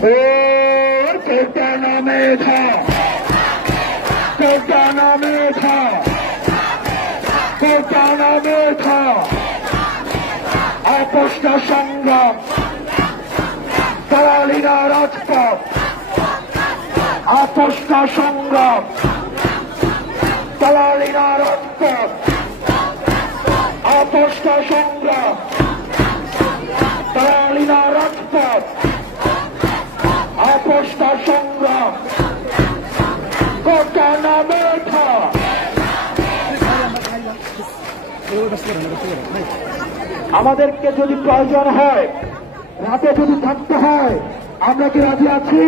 কোটানা মেধা, কোটানা মেধা, কোটানা মেধা, আপোষটা সংগ্রাম, দালালিরা রাজপথ, আপোষটা সংগ্রাম, দালালিরা রাজপথ, আপোষটা সংগ্রাম, দালালিরা রাজপথ, আপোষটা সংগ্রাম, কোটানা মেধা। আমাদেরকে যদি প্রয়োজন হয়, রাতে যদি থাকতে হয়, আমরা কি রাজি আছি?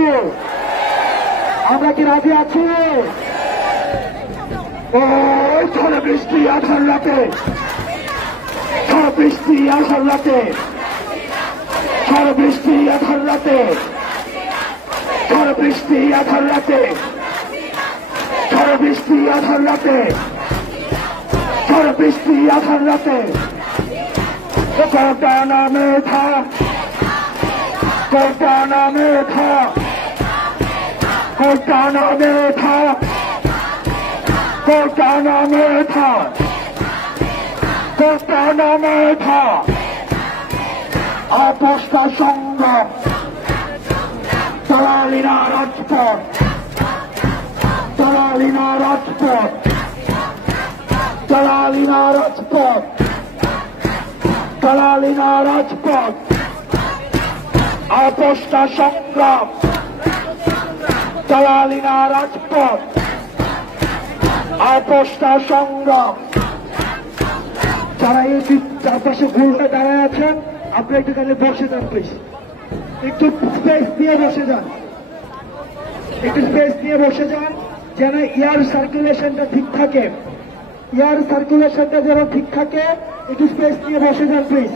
আমরা কি রাজি আছি? ওই ঝড় বৃষ্টি আসার রাতে, ঝড় বৃষ্টি আসার রাতে, ঝড় বৃষ্টি আসার রাতে, ঝড় বৃষ্টি আসার রাতে, ঝড় বৃষ্টি আসার রাতে, ঝড় বৃষ্টি আসার রাতে, কোটানা মেধা, কোটানা মেধা, কোটানা মেধা, কোটানা মেধা, কোটানা মেধা, আপোষটা সংগ্রাম, দালালিরা রাজপথ, দালালিরা রাজপথ, দালালিরা রাজপথ, দালালিরা রাজপথ, আপোষটা সংগ্রাম, দালালিরা রাজপথ, আপোষটা সংগ্রাম। যারা এই চারপাশে ঘুরে দাঁড়ায় আছেন, আপনি একটু তাহলে বসে যান প্লিজ, একটু স্পেস দিয়ে বসে যান, একটু স্পেস দিয়ে বসে যান, যেন এয়ার সার্কুলেশনটা ঠিক থাকে, এয়ার সার্কুলেশনটা যেন ঠিক থাকে, একটু স্পেস দিয়ে বসে যান প্লিজ।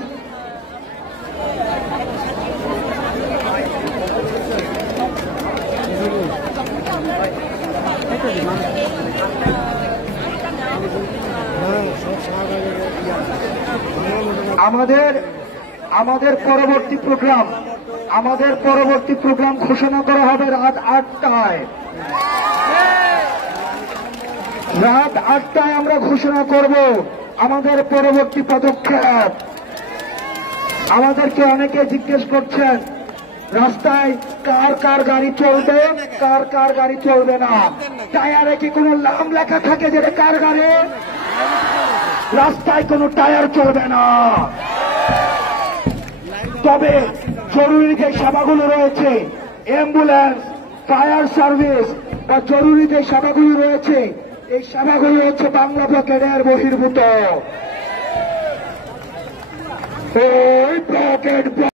আমাদের পরবর্তী প্রোগ্রাম ঘোষণা করা হবে রাত 8টায়। রাত 8টায় আমরা ঘোষণা করব আমাদের পরবর্তী পদক্ষেপ। আমাদেরকে অনেকে জিজ্ঞেস করছেন রাস্তায় কার কার গাড়ি চলবে, কার কার গাড়ি চলবে না। টায়ারে কি কোনো নাম লেখা থাকে যে কার গাড়ি? রাস্তায় কোনো টায়ার চলবে না। তবে জরুরি যে সেবাগুলো রয়েছে, অ্যাম্বুলেন্স, ফায়ার সার্ভিস বা জরুরি যে সেবাগুলো রয়েছে, এই সেবাগুলো হচ্ছে বাংলা ব্লকের বহির্ভূত।